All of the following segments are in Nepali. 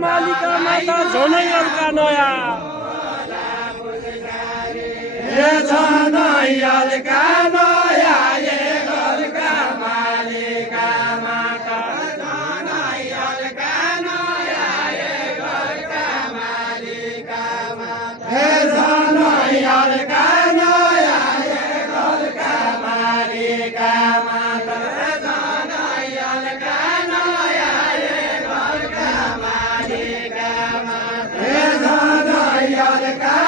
मालिका माता झनै अर्का नयाँ ये झनै अर्का नयाँ ये अर्का मालिका माता झनै अर्का नयाँ ये अर्का मालिका माता ये झनै अर्का नयाँ ये अर्का मालिका माता झनै अर्का नयाँ ये अर्का मालिका माता ये झनै अर्का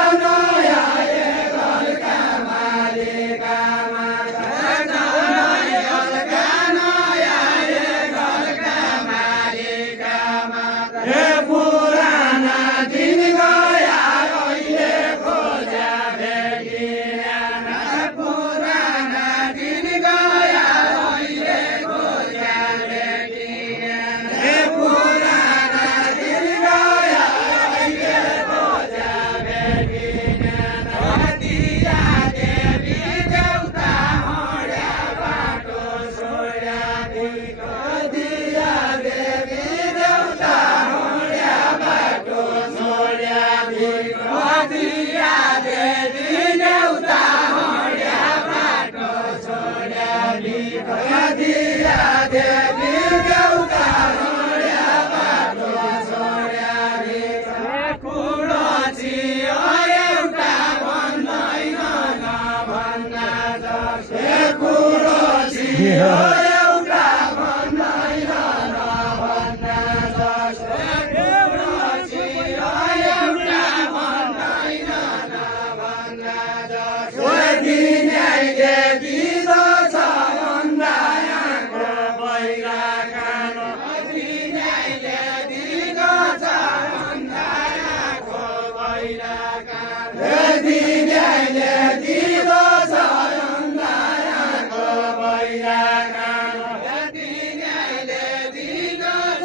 पुराना दिन गया अहिले खोजा भेटी देवी देउता हड्या बाटो छोड्या दिया देवी देउता हड्या बाटो छोड्या कुडो चियो एउटा भन्दैन नभन्दा जसले कुडो चियो एउटा भन्दैन नभन्दा जसले कुडो चियो एउटा भन्दैन नभन्दा जसले दिनेले दिँदो छ भन्दा यहाँको बैरा कानो दिनेले दिँदो छ भन्दा यहाँको बैरा कानो दिनेले दिँदो छ भन्दा यहाँको बैरा कानो दिनेले दिँदो छ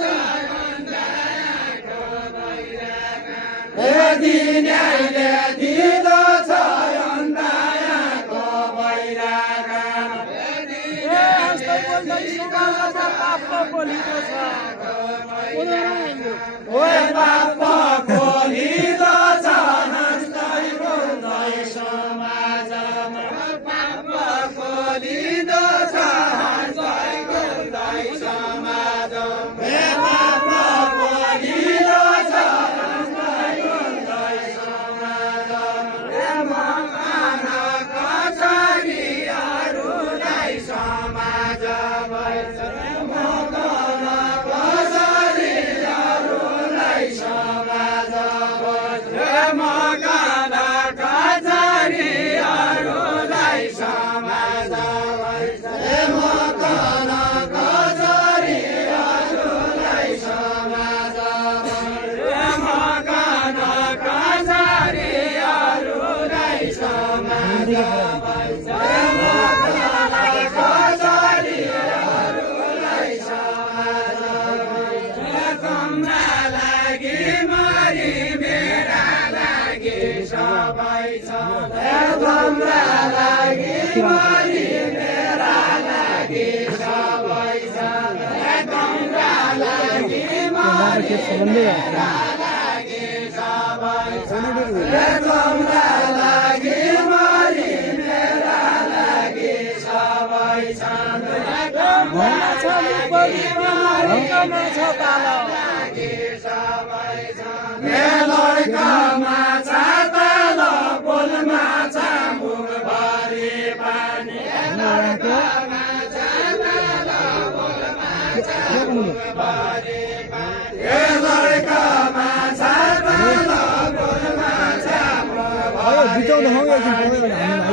भन्दा यहाँको बैरा कानो दिनेले दिँदो छ भन्दा यहाँको बैरा कानो ओए पाप खोलिदो छ नस्तै बोल्दै समाजमा पाप खोलिदो छ नस्तै बोल्दै समाजमा पाप खोलिदो छ नस्तै बोल्दै समाजमा मकान कसरीहरूलाई समाजमा मकान कसरीहरूलाई समाजमा मकान कसरीहरूलाई समाजमा मकान कसरीहरूलाई समाजमा मकान कसरीहरूलाई समाजमा कसरीहरूलाई समाजमा लागि मरि मेरा लागि सबै छ तिम्रा लागि मरि मेरा लागि सबै छ तिम्रा लागि मरि मेरा लागि सबै छ तिम्रा लागि मरि मेरा लागि सबै छ लड्का माछा तल बोल माछा मुखभरि पानी लड्का माछा तल बोल माछा मुखभरि पानी लड्का माछा तल बोल माछा मुखभरि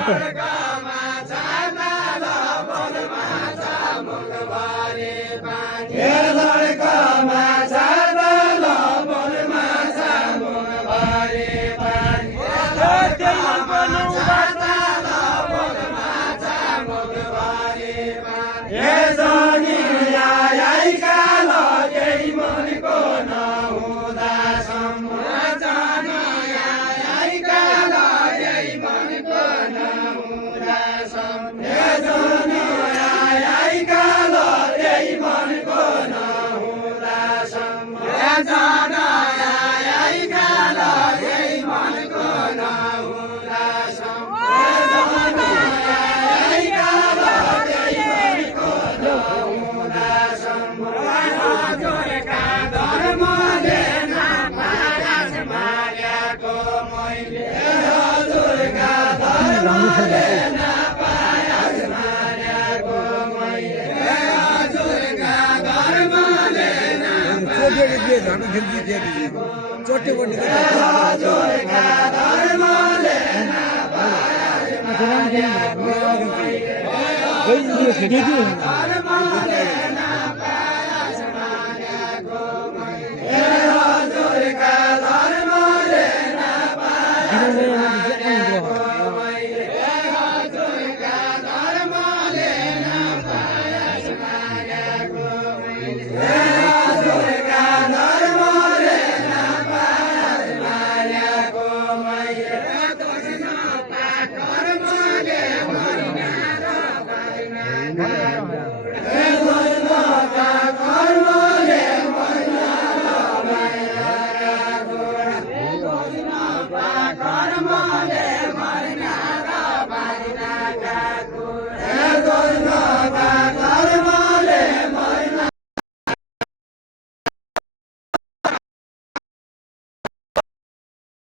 लड्का माछा तल बोल माछा मुखभरि पानी लड्का माछा तल बोल माछा मुखभरि पानी कर्मले